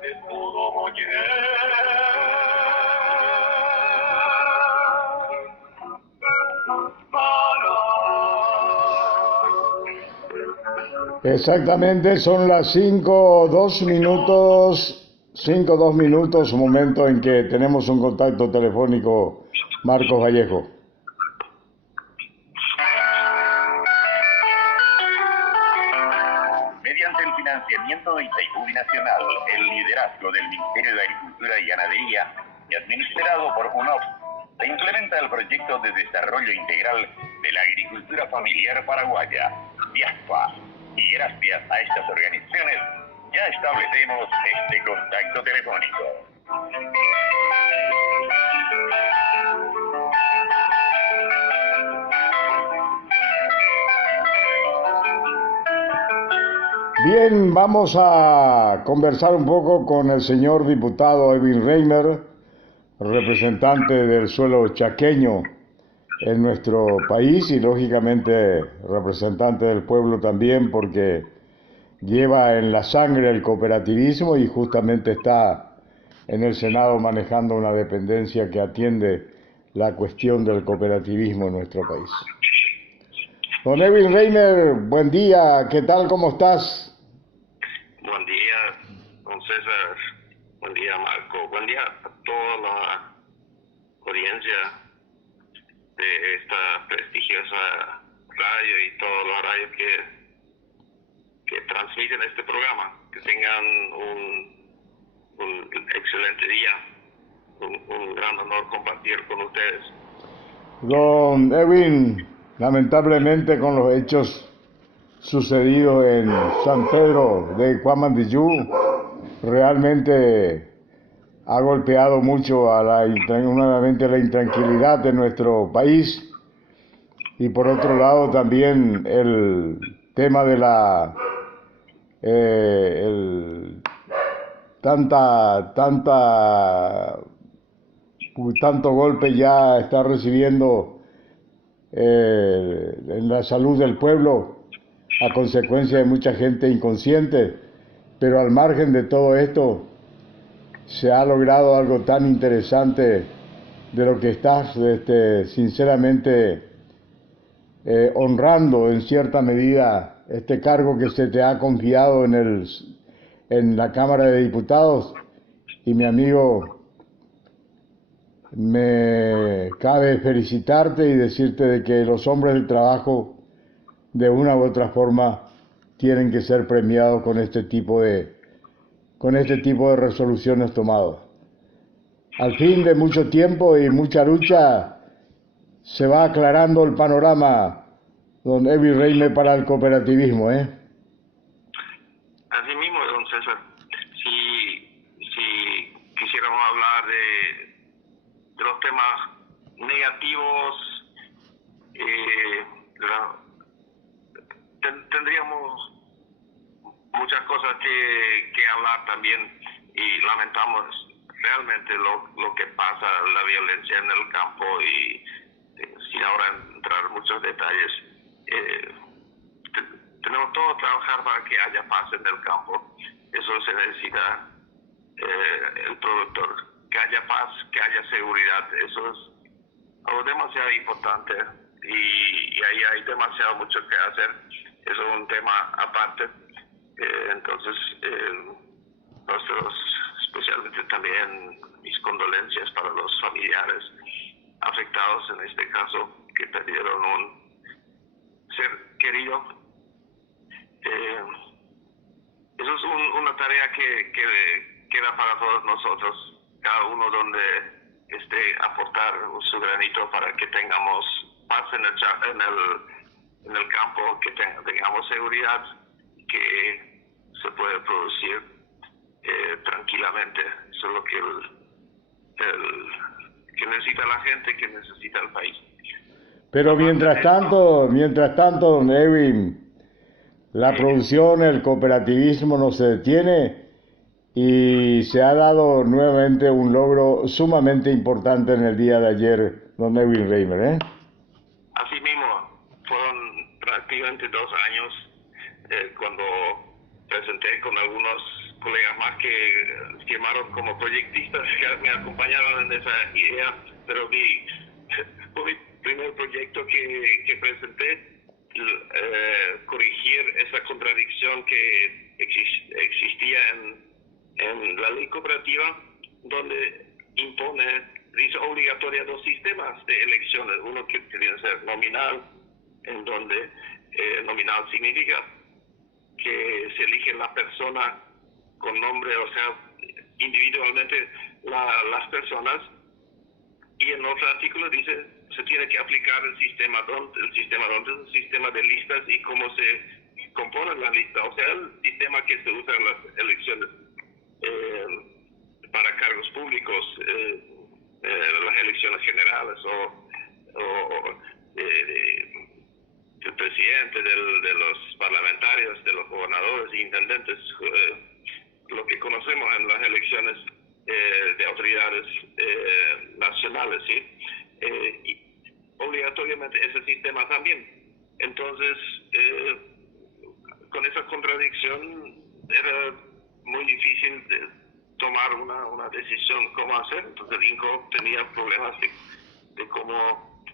de todo Moller. Exactamente, son las 5:02 minutos, momento en que tenemos un contacto telefónico, Marcos Vallejo. Mediante el financiamiento de Itaipú Binacional, el liderazgo del Ministerio de Agricultura y Ganadería y administrado por UNOPS, se implementa el proyecto de desarrollo integral de la agricultura familiar paraguaya, DIASPA, y gracias a estas organizaciones ya establecemos este contacto telefónico. Bien, vamos a conversar un poco con el señor diputado Ewin Reimer, representante del suelo chaqueño en nuestro país y lógicamente representante del pueblo también, porque lleva en la sangre el cooperativismo y justamente está en el Senado manejando una dependencia que atiende la cuestión del cooperativismo en nuestro país. Don Ewin Reimer, buen día, ¿qué tal? ¿Cómo estás? Buen día, don César. Buen día, Marco. Buen día a toda la audiencia de esta prestigiosa radio y todos los radios que transmiten este programa. Que tengan un excelente día. Un gran honor compartir con ustedes. Don Ewin, lamentablemente con los hechos sucedidos en San Pedro de Cuamandiyú, realmente ha golpeado mucho a nuevamente la intranquilidad de nuestro país, y por otro lado también el tema de tanto golpe ya está recibiendo en la salud del pueblo a consecuencia de mucha gente inconsciente, pero al margen de todo esto se ha logrado algo tan interesante de lo que estás sinceramente honrando en cierta medida este cargo que se te ha confiado en la Cámara de Diputados. Y mi amigo, me cabe felicitarte y decirte de que los hombres del trabajo de una u otra forma tienen que ser premiados con este tipo de resoluciones tomadas. Al fin de mucho tiempo y mucha lucha se va aclarando el panorama, don Ewin Reimer, para el cooperativismo, Así mismo, don César. Si quisiéramos hablar de los temas negativos, tendríamos muchas cosas que hablar también, y lamentamos realmente lo que pasa, la violencia en el campo, y sin ahora entrar en muchos detalles, tenemos todo que trabajar para que haya paz en el campo. Eso se necesita, el productor, que haya paz, que haya seguridad. Eso es algo demasiado importante, y ahí hay demasiado mucho que hacer. Eso es un tema aparte. Entonces, nosotros, especialmente también, mis condolencias para los familiares afectados en este caso, que perdieron un ser querido. Eso es una tarea que queda para todos nosotros, cada uno donde esté, aportar su granito para que tengamos paz en el campo, que tengamos seguridad, que se puede producir tranquilamente. Eso es lo que necesita la gente, que necesita el país. Pero mientras tanto, don Ewin, la producción, el cooperativismo no se detiene y se ha dado nuevamente un logro sumamente importante en el día de ayer, don Ewin Reimer, Así mismo, fueron prácticamente 2 años cuando presenté con algunos colegas más que firmaron como proyectistas que me acompañaron en esa idea, pero fue mi primer proyecto que presenté, corregir esa contradicción que existía en la ley cooperativa, donde dice obligatoria dos sistemas de elecciones, uno que tiene que ser nominal, en donde nominal significa que se elige la persona con nombre, o sea, individualmente las personas, y en otro artículo dice se tiene que aplicar el sistema donde es un sistema de listas y cómo se compone la lista, o sea, el sistema que se usa en las elecciones para cargos públicos, las elecciones generales o del presidente, de los parlamentarios, de los gobernadores e intendentes, lo que conocemos en las elecciones de autoridades nacionales, ¿sí? Y obligatoriamente ese sistema también. Entonces, con esa contradicción era muy difícil tomar una decisión cómo hacer. Entonces el INCO tenía problemas de cómo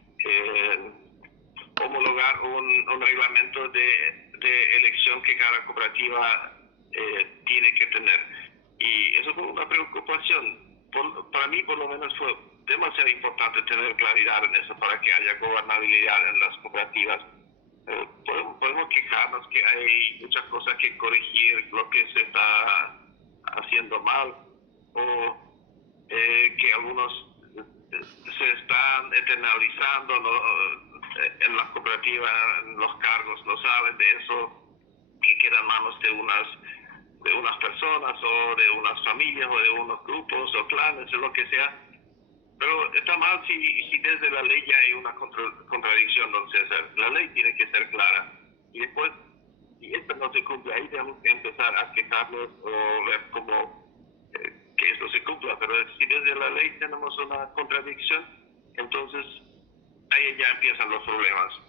homologar un reglamento de elección que cada cooperativa tiene que tener. Y eso fue una preocupación. Para mí, por lo menos, fue demasiado importante tener claridad en eso para que haya gobernabilidad en las cooperativas. Podemos quejarnos que hay muchas cosas que corregir, lo que se está haciendo mal, o que algunos se están eternalizando, ¿no? En las cooperativas, en los cargos, no saben de eso, que quedan en manos de unas personas o de unas familias o de unos grupos o clanes o lo que sea. Pero está mal si desde la ley ya hay una contradicción, don César. La ley tiene que ser clara. Y después, si esto no se cumple, ahí tenemos que empezar a quejarnos o ver cómo que esto se cumpla. Pero si desde la ley tenemos una contradicción, entonces ahí ya empiezan los problemas.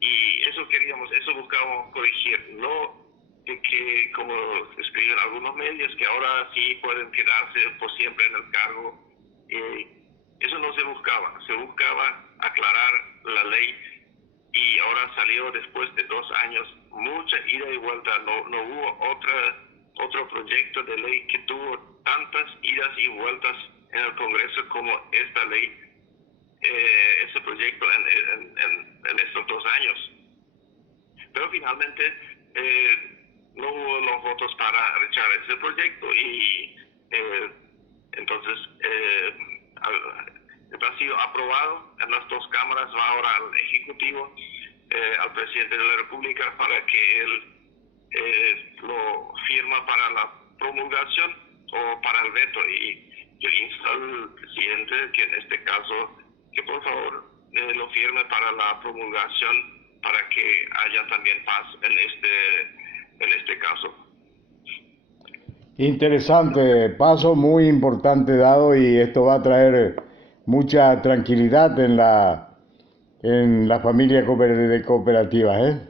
Y eso buscábamos corregir. No de que, como escriben algunos medios, que ahora sí pueden quedarse por siempre en el cargo. Eso no se buscaba aclarar la ley, y ahora salió después de 2 años mucha ida y vuelta. No hubo otro proyecto de ley que tuvo tantas idas y vueltas en el Congreso como esta ley, ese proyecto en estos 2 años. Pero finalmente no hubo los votos para rechazar ese proyecto, y entonces ha sido aprobado en las 2 cámaras, va ahora al Ejecutivo, al presidente de la República, para que él lo firma para la promulgación o para el veto. Y yo insto al presidente que en este caso, que por favor lo firme para la promulgación, para que haya también paz en este caso. Interesante, paso muy importante dado, y esto va a traer mucha tranquilidad en la familia de cooperativas, ¿eh?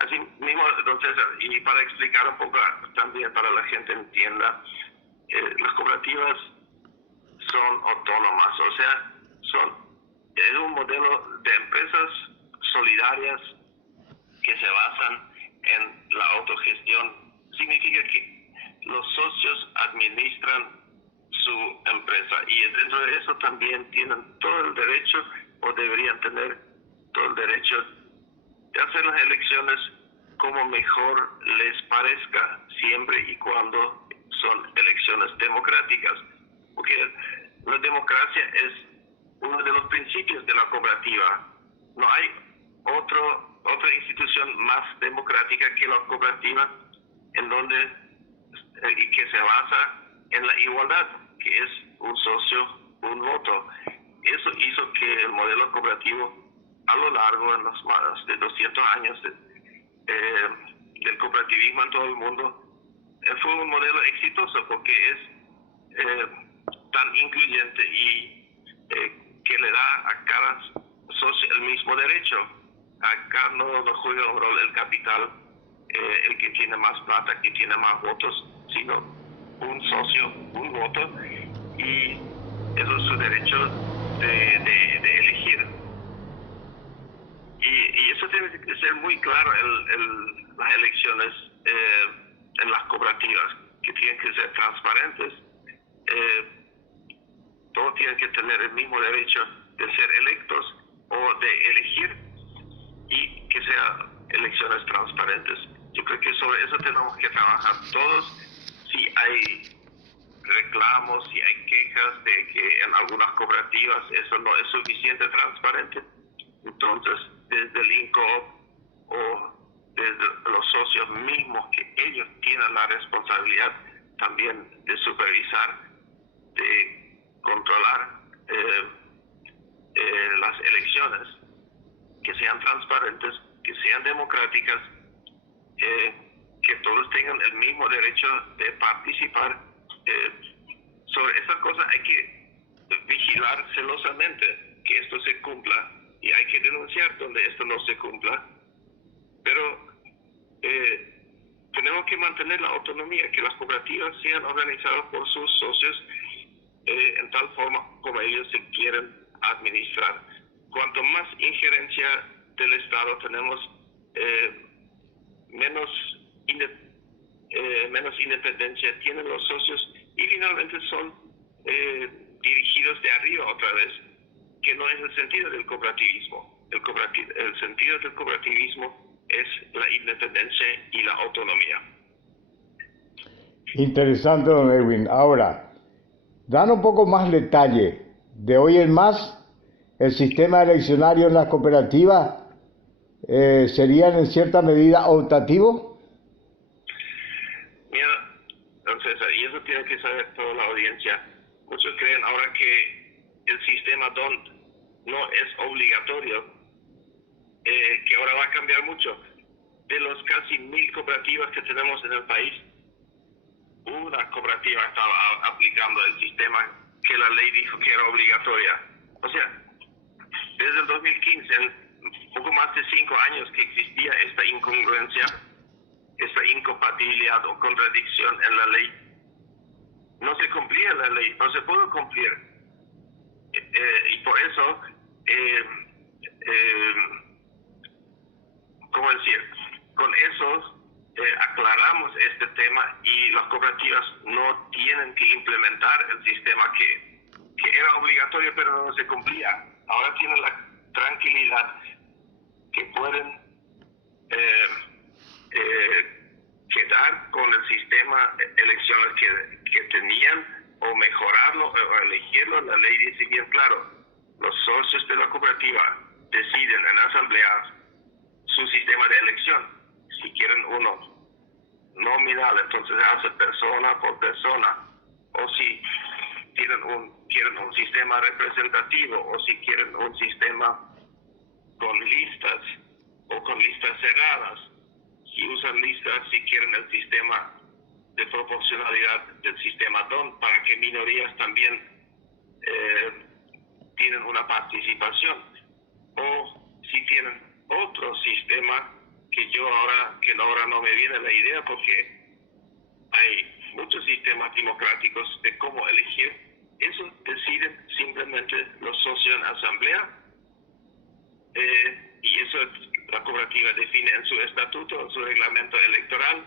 Así mismo, don César, y para explicar un poco también para la gente entienda, las cooperativas son autónomas, o sea, es un modelo de empresas solidarias que se basan en la autogestión. Significa que los socios administran su empresa, y dentro de eso también tienen todo el derecho, o deberían tener todo el derecho, de hacer las elecciones como mejor les parezca, siempre y cuando son elecciones democráticas, porque la democracia es uno de los principios de la cooperativa. No hay otra institución más democrática que la cooperativa, en donde y que se basa en la igualdad, que es un socio, un voto. Eso hizo que el modelo cooperativo, a lo largo de los más de 200 años del cooperativismo en todo el mundo, fue un modelo exitoso, porque es tan incluyente y que le da a cada socio el mismo derecho. Acá no juega un rol el capital, el que tiene más plata, que tiene más votos, sino un socio, un voto, y eso es su derecho de elegir. Y eso tiene que ser muy claro en las elecciones, en las cooperativas, que tienen que ser transparentes. Todos tienen que tener el mismo derecho de ser electos o de elegir, y que sean elecciones transparentes. Yo creo que sobre eso tenemos que trabajar todos. Si hay reclamos, si hay quejas de que en algunas cooperativas eso no es suficiente transparente, entonces desde el INCOOP o desde los socios mismos, que ellos tienen la responsabilidad también de supervisar, de controlar las elecciones, que sean transparentes, que sean democráticas, que todos tengan el mismo derecho de participar. Sobre esas cosas hay que vigilar celosamente que esto se cumpla, y hay que denunciar donde esto no se cumpla, pero tenemos que mantener la autonomía, que las cooperativas sean organizadas por sus socios en tal forma como ellos se quieren administrar. Cuanto más injerencia del Estado tenemos, menos independencia tienen los socios, y finalmente son dirigidos de arriba otra vez, que no es el sentido del cooperativismo. El sentido del cooperativismo es la independencia y la autonomía. Interesante, don Edwin. Ahora, dan un poco más detalle. De hoy en más, el sistema eleccionario en las cooperativas serían en cierta medida optativo. Mira, don César, y eso tiene que saber toda la audiencia. Muchos creen ahora que el sistema DONT no es obligatorio, que ahora va a cambiar mucho. De los casi 1000 cooperativas que tenemos en el país, una cooperativa estaba aplicando el sistema que la ley dijo que era obligatoria. O sea, desde el 2015, en poco más de 5 años que existía esta incongruencia, esta incompatibilidad o contradicción en la ley, no se cumplía la ley, no se pudo cumplir. Y por eso, ¿cómo decir? Con eso aclaramos este tema, y las cooperativas no tienen que implementar el sistema que era obligatorio pero no se cumplía. Ahora tienen la tranquilidad que pueden quedar con el sistema elecciones que tenían, o mejorarlo o elegirlo. La ley dice bien claro, los socios de la cooperativa deciden en asambleas su sistema de elección. Si quieren uno nominal, entonces se hace persona por persona, o si quieren un sistema representativo, o si quieren un sistema con listas o con listas cerradas. Si usan listas, si quieren el sistema de proporcionalidad del sistema DONT, para que minorías también tienen una participación, o si tienen otro sistema que ahora no me viene la idea, porque hay muchos sistemas democráticos de cómo elegir. Eso deciden simplemente los socios en asamblea, y eso la cooperativa define en su estatuto, en su reglamento electoral.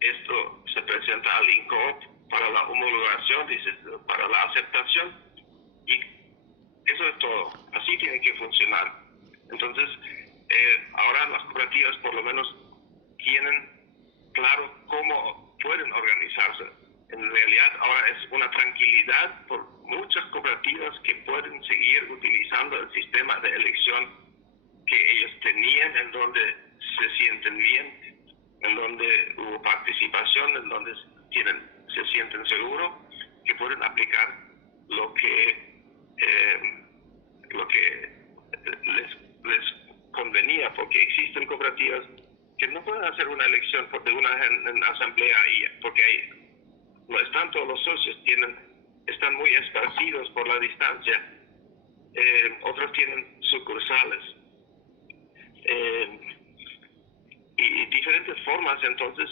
Esto se presenta al INCOOP para la homologación, para la aceptación, y eso es todo. Así tiene que funcionar. Entonces, ahora las cooperativas por lo menos tienen claro cómo pueden organizarse. En realidad ahora es una tranquilidad por muchas cooperativas que pueden seguir utilizando el sistema de elección que ellos tenían, en donde se sienten bien, en donde hubo participación, en donde se sienten seguros, que pueden aplicar lo que les convenía, porque existen cooperativas que no pueden hacer una elección de una en asamblea, porque no están todos los socios, están muy esparcidos por la distancia. Otros tienen sucursales. y diferentes formas, entonces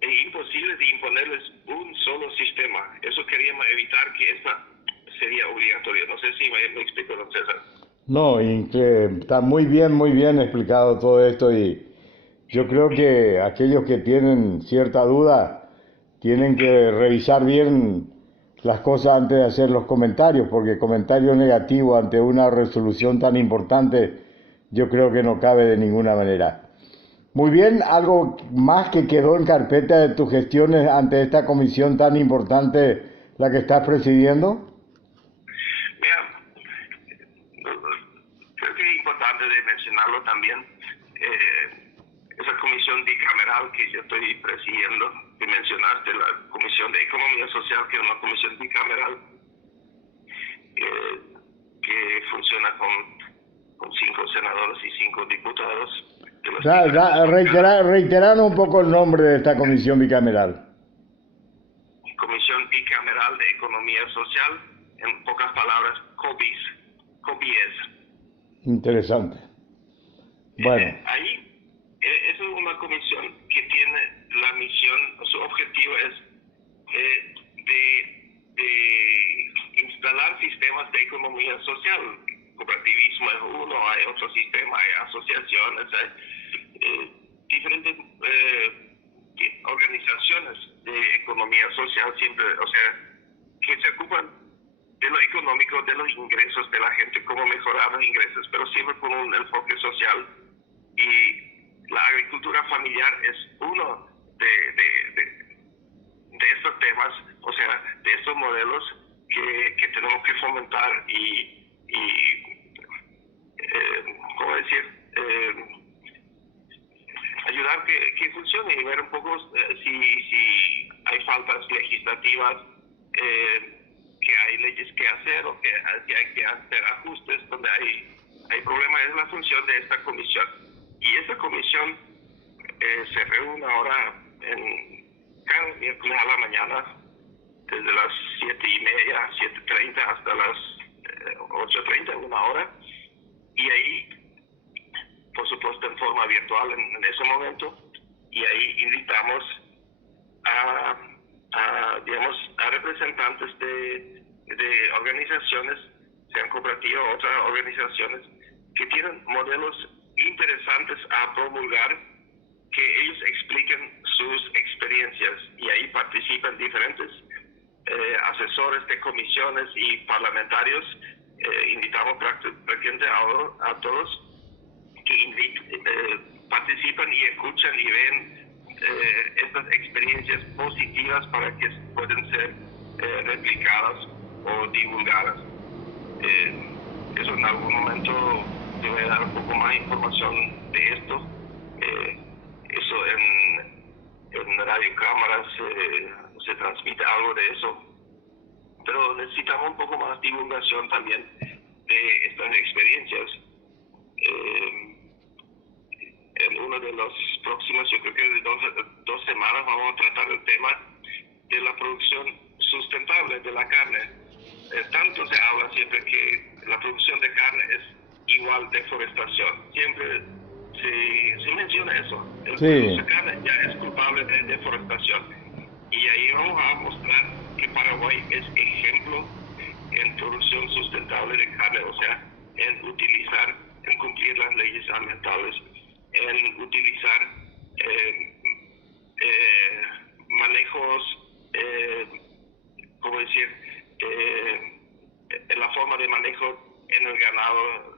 es imposible de imponerles un solo sistema. Eso queríamos evitar, que esta sería obligatoria. No sé si me explico, don César. No, y que está muy bien explicado todo esto y yo creo que aquellos que tienen cierta duda tienen que revisar bien las cosas antes de hacer los comentarios, porque comentarios negativos ante una resolución tan importante yo creo que no cabe de ninguna manera. Muy bien, ¿algo más que quedó en carpeta de tus gestiones ante esta comisión tan importante, la que estás presidiendo? Mira, creo que es importante de mencionarlo también. Esa comisión bicameral que yo estoy presidiendo, que mencionaste, la Comisión de Economía Social, que es una comisión bicameral que funciona con 5 senadores y 5 diputados. Reiterando un poco el nombre de esta comisión bicameral. Comisión Bicameral de Economía Social, en pocas palabras, COBIES. Interesante. Bueno. Ahí, esa es una comisión que tiene la misión, su objetivo es de instalar sistemas de economía social. Cooperativismo es uno, hay otro sistema, hay asociaciones, hay diferentes organizaciones de economía social, siempre, o sea, que se ocupan de lo económico, de los ingresos de la gente, cómo mejorar los ingresos, pero siempre con un enfoque social. Y la agricultura familiar es uno de estos temas, o sea, de estos modelos que tenemos que fomentar y ¿cómo decir? Ayudar que funcione y ver un poco si hay faltas legislativas, que hay leyes que hacer o que hay que hacer ajustes donde hay problemas. Es la función de esta comisión. Y esta comisión se reúne ahora cada miércoles a la mañana, desde las 7:30, 7:30 hasta las 8:30, una hora. Y ahí, por supuesto, en forma virtual en ese momento, y ahí invitamos a representantes de organizaciones, sean cooperativas o otras organizaciones, que tienen modelos interesantes a promulgar, que ellos expliquen sus experiencias, y ahí participan diferentes asesores de comisiones y parlamentarios. Invitamos prácticamente a todos que participan y escuchan y ven estas experiencias positivas para que puedan ser replicadas o divulgadas. Eso en algún momento te voy a dar un poco más información de esto. Eso en Radio Cámara se transmite algo de eso, pero necesitamos un poco más divulgación también de estas experiencias. En uno de los próximos, yo creo que de 2 semanas, vamos a tratar el tema de la producción sustentable de la carne. Tanto se habla siempre que la producción de carne es igual deforestación. Siempre se menciona eso. El producto de carne ya es culpable de deforestación. Y ahí vamos a mostrar que Paraguay es ejemplo en producción sustentable de carne, o sea, en cumplir las leyes ambientales, en utilizar manejos, ¿cómo decir? En la forma de manejo en el ganado,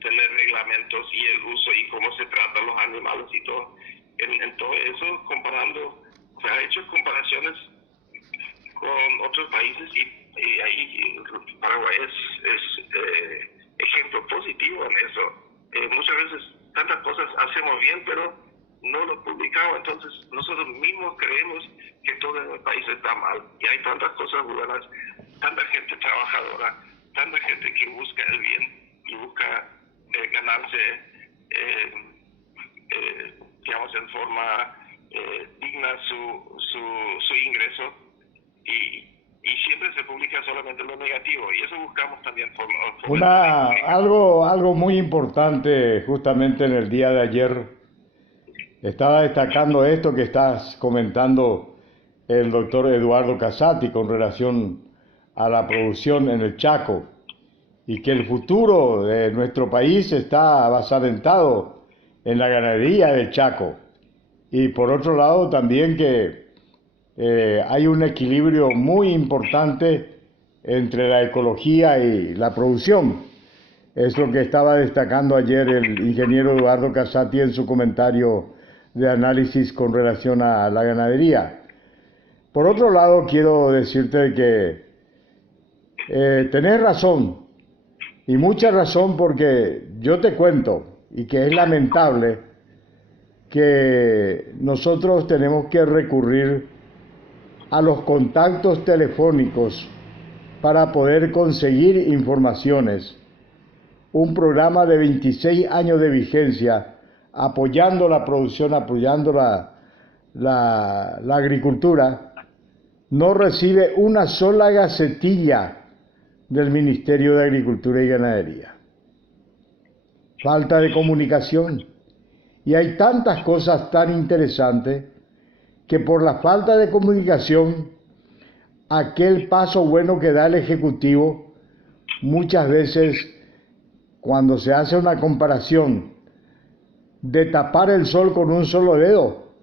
tener reglamentos y el uso y cómo se tratan los animales y todo. En todo eso, comparando, se ha hecho comparaciones con otros países y ahí Paraguay es ejemplo positivo en eso. Muchas veces tantas cosas hacemos bien, pero no lo publicamos, entonces nosotros mismos creemos que todo en el país está mal. Y hay tantas cosas buenas, tanta gente trabajadora, tanta gente que busca el bien y busca ganarse, digamos, en forma digna su ingreso, y siempre se publica solamente lo negativo, y eso buscamos también algo muy importante justamente en el día de ayer Estaba destacando esto que estás comentando el doctor Eduardo Casati con relación a la producción en el Chaco y que el futuro de nuestro país está basamentado en la ganadería del Chaco. Y por otro lado también que hay un equilibrio muy importante entre la ecología y la producción. Es lo que estaba destacando ayer el ingeniero Eduardo Casati en su comentario de análisis con relación a la ganadería. Por otro lado, quiero decirte que tenés razón, y mucha razón, porque yo te cuento, y que es lamentable, que nosotros tenemos que recurrir a los contactos telefónicos para poder conseguir informaciones. Un programa de 26 años de vigencia, apoyando la producción, apoyando la agricultura, no recibe una sola gacetilla del Ministerio de Agricultura y Ganadería. Falta de comunicación. Y hay tantas cosas tan interesantes que por la falta de comunicación, aquel paso bueno que da el Ejecutivo, muchas veces cuando se hace una comparación de tapar el sol con un solo dedo,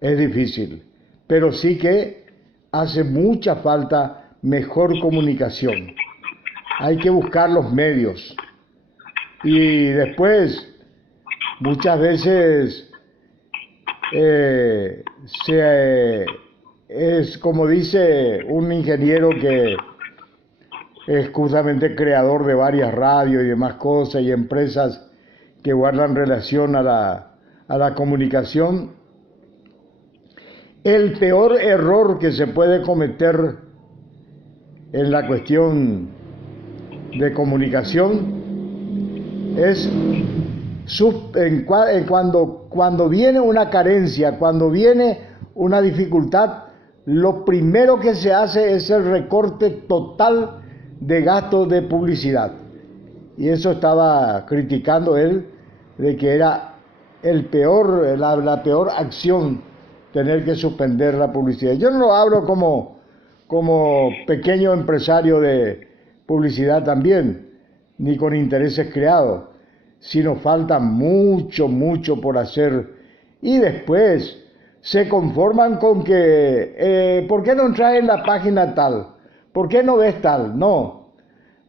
es difícil, pero sí que hace mucha falta mejor comunicación. Hay que buscar los medios. Y después, muchas veces, es como dice un ingeniero que es justamente creador de varias radios y demás cosas y empresas que guardan relación a la comunicación. El peor error que se puede cometer en la cuestión de comunicación es cuando viene una carencia, cuando viene una dificultad, lo primero que se hace es el recorte total de gastos de publicidad. Y eso estaba criticando él, de que era la peor acción tener que suspender la publicidad. Yo no lo hablo como pequeño empresario de publicidad también, ni con intereses creados, sino falta mucho, mucho por hacer. Y después se conforman con que, ¿por qué no traen la página tal? ¿Por qué no ves tal? No,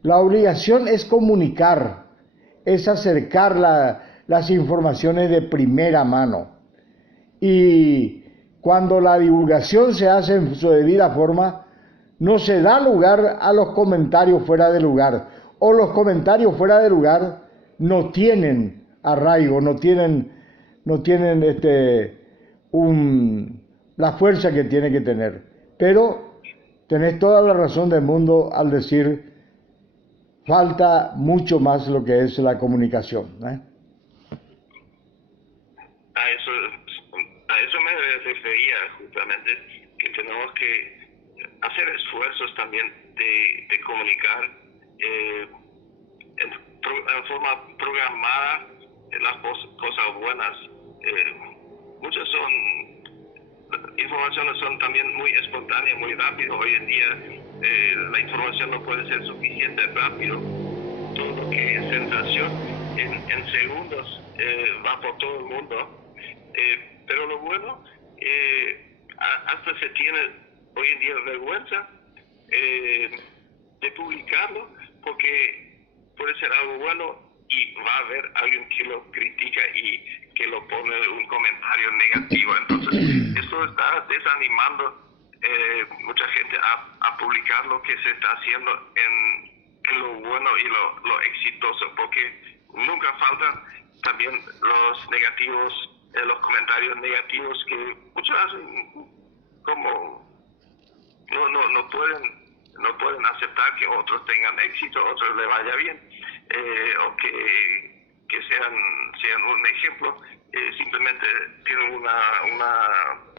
la obligación es comunicar, es acercar las informaciones de primera mano. Y cuando la divulgación se hace en su debida forma, no se da lugar a los comentarios fuera de lugar, o los comentarios fuera de lugar no tienen arraigo, no tienen la fuerza que tiene que tener. Pero tenés toda la razón del mundo al decir falta mucho más lo que es la comunicación, ¿eh? A eso me refería justamente, que tenemos que hacer esfuerzos también de comunicar en forma programada las cosas buenas. Muchas informaciones son también muy espontáneas, muy rápido. Hoy en día la información no puede ser suficiente rápido. Todo lo que es sensación en segundos va por todo el mundo. Pero lo bueno, hasta se tiene hoy en día vergüenza de publicarlo, porque puede ser algo bueno y va a haber alguien que lo critica y que lo pone un comentario negativo. Entonces, esto está desanimando mucha gente a publicar lo que se está haciendo en lo bueno y lo exitoso, porque nunca faltan también los negativos, los comentarios negativos que muchas veces como no pueden aceptar que otros tengan éxito, otros le vaya bien, o que sean un ejemplo. Simplemente tienen una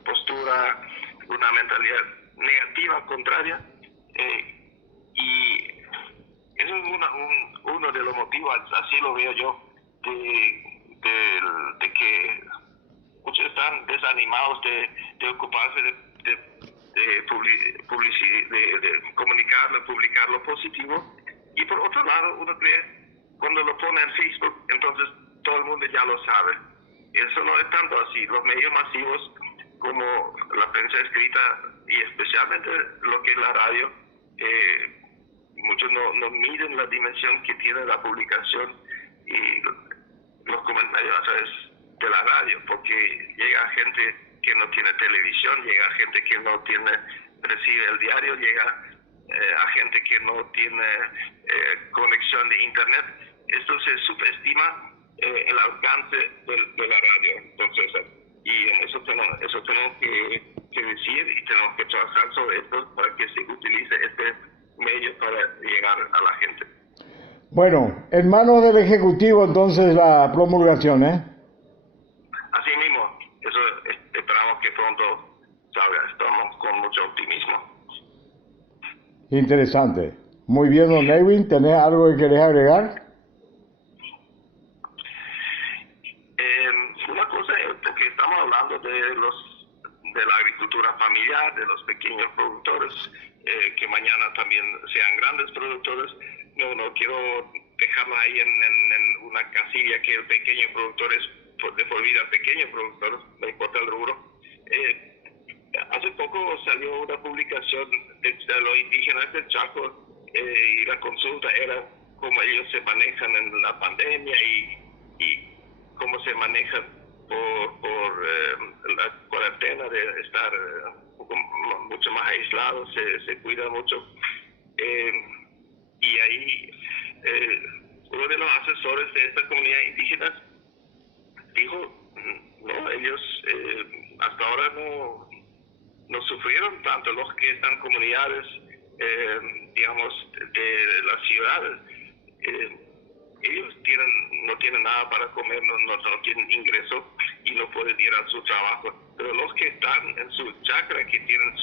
postura, una mentalidad negativa, contraria, y eso es uno de los motivos, así lo veo yo, de que muchas están desanimados de ocuparse de comunicar, de publicar lo positivo. Y por otro lado, uno cree, cuando lo pone en Facebook, entonces todo el mundo ya lo sabe. Eso no es tanto así. Los medios masivos, como la prensa escrita y especialmente lo que es la radio, muchos no miden la dimensión que tiene la publicación y los comentarios a través de la radio, porque llega gente que no tiene televisión, llega gente que no recibe el diario, llega a gente que no tiene conexión de internet. Esto se subestima el alcance de la radio. Entonces, y en eso tenemos que decir y tenemos que trabajar sobre esto para que se utilice este medio para llegar a la gente. Bueno, en manos del Ejecutivo entonces la promulgación, ¿eh? Así mismo, eso esperamos que pronto salga. Estamos con mucho optimismo. Interesante. Muy bien, don Edwin, ¿tenés algo que querés agregar? Una cosa es, porque estamos hablando de la agricultura familiar, de los pequeños productores, que mañana también sean grandes productores. No quiero dejarlo ahí en una casilla que el pequeño productor es de por vida pequeño productor, no importa el rubro. Hace poco salió una publicación de los indígenas del Chaco y la consulta era cómo ellos se manejan en la pandemia y cómo se manejan por la cuarentena de estar mucho más aislados, se cuida mucho. Y ahí uno de los asesores de esta comunidad indígena dijo, no, ellos hasta ahora no sufrieron tanto, los que están en comunidades, digamos, de las ciudades. Ellos no tienen nada para comer, no tienen ingreso y no pueden ir a su trabajo. Pero los que están en su chacra, que tienen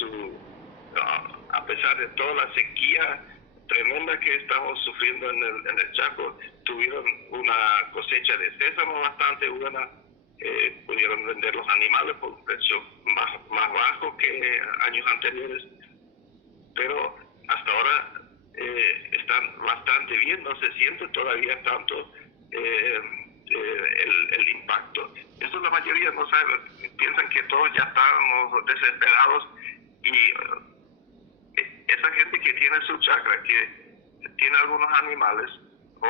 a pesar de toda la sequía tremenda que estamos sufriendo en el Chaco, tuvieron una cosecha de sésamo bastante buena, pudieron vender los animales por un precio más bajo que años anteriores, pero hasta ahora están bastante bien, no se siente todavía tanto el impacto. Eso la mayoría no sabe, piensan que todos ya estamos desesperados y esa gente que tiene su chacra, que tiene algunos animales o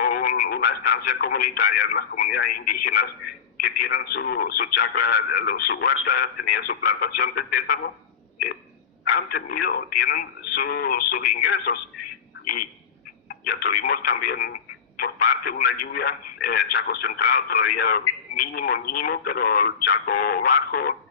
una estancia comunitaria en las comunidades indígenas que tienen su chacra, su huerta, tenían su plantación de sésamo, tienen sus ingresos. Y ya tuvimos también por parte una lluvia en el Chaco Central, todavía mínimo, pero el Chaco Bajo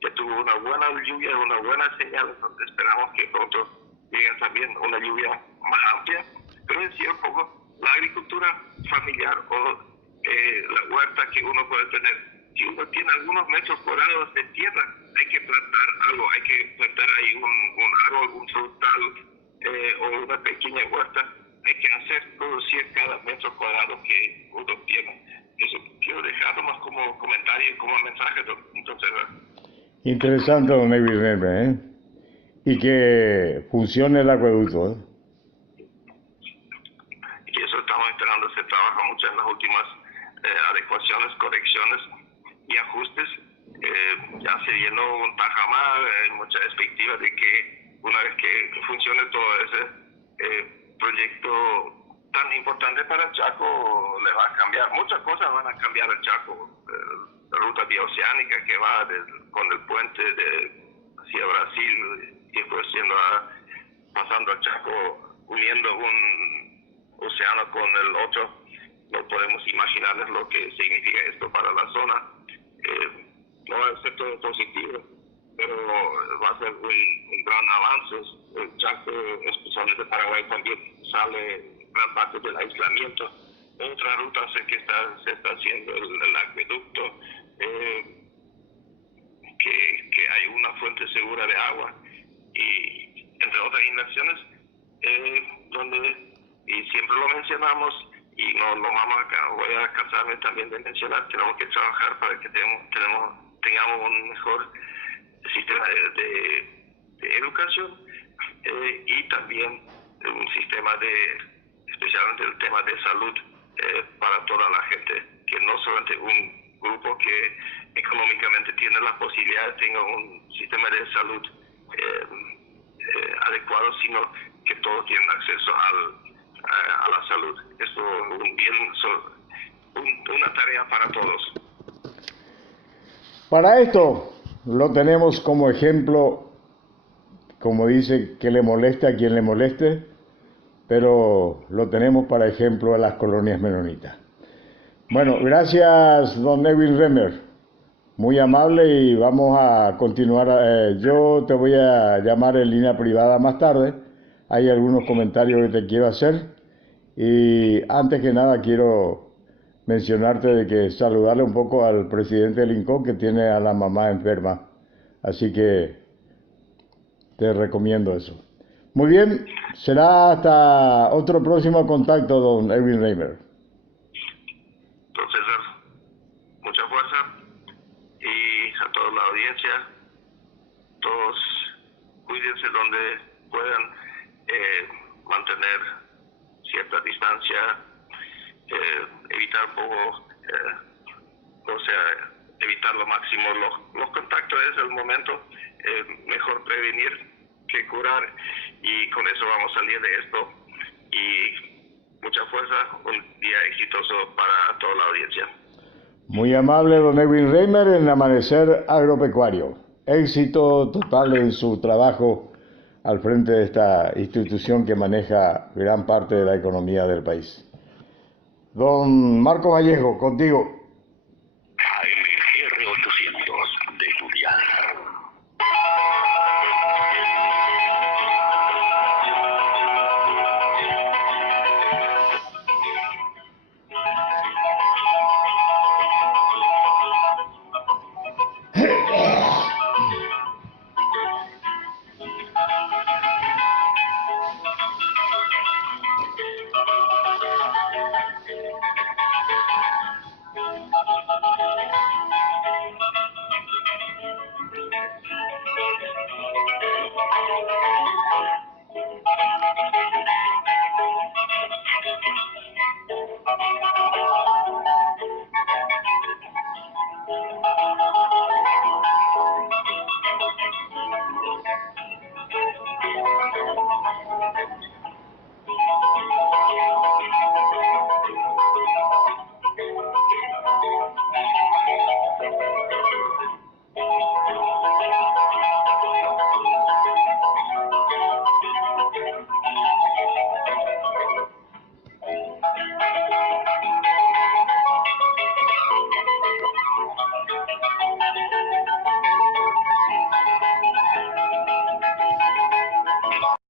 ya tuvo una buena lluvia, una buena señal. Entonces esperamos que pronto llegue también una lluvia más amplia. Pero decía un poco la agricultura familiar o la huerta que uno puede tener. Si uno tiene algunos metros cuadrados de tierra, hay que plantar algo, hay que plantar ahí un árbol, un frutal o una pequeña huerta. Hay que producir cada metro cuadrado que uno tiene. Eso quiero dejarlo más como comentario y como mensaje, entonces. Interesante, don Edwin Reimer, ¿eh? Y que funcione el acueducto, ¿eh? Y eso estamos esperando, se trabaja mucho en las últimas adecuaciones, correcciones y ajustes. Ya se llenó un tajamar, hay mucha expectativa de que una vez que funcione todo ese proyecto tan importante para el Chaco, le va a cambiar, muchas cosas van a cambiar el Chaco. La ruta bioceánica que va con el puente hacia Brasil y después pasando al Chaco, uniendo un océano con el otro. No podemos imaginar lo que significa esto para la zona. No va a ser todo positivo, pero va a ser un gran avance. El Chaco, especialmente Paraguay, también sale gran parte del aislamiento. Otra ruta sé que se está haciendo el acueducto, que hay una fuente segura de agua y entre otras inversiones y siempre lo mencionamos y no vamos voy a cansarme también de mencionar, tenemos que trabajar para que tengamos un mejor sistema de educación y también un sistema especialmente el tema de salud para toda la gente, que no solamente un grupo que económicamente tiene la posibilidad tenga un sistema de salud adecuado, sino que todos tienen acceso a la salud. Esto es un bien, una tarea para todos. Para esto lo tenemos como ejemplo, como dice, que le moleste a quien le moleste, pero lo tenemos para ejemplo a las colonias menonitas. Bueno, gracias don Edwin Reimer, muy amable, y vamos a continuar. Yo te voy a llamar en línea privada más tarde, hay algunos comentarios que te quiero hacer, y antes que nada quiero mencionarte de que saludarle un poco al presidente del INCO, que tiene a la mamá enferma, así que te recomiendo eso. Muy bien, será hasta otro próximo contacto, don Edwin Reimer. Entonces, mucha fuerza, y a toda la audiencia, todos cuídense donde puedan, mantener cierta distancia, evitar un poco, evitar lo máximo los contactos. Es el momento, mejor prevenir que curar, y con eso vamos a salir de esto. Y mucha fuerza, un día exitoso para toda la audiencia. Muy amable don Edwin Reimer en Amanecer Agropecuario. Éxito total en su trabajo al frente de esta institución que maneja gran parte de la economía del país. Don Marco Vallejo, contigo.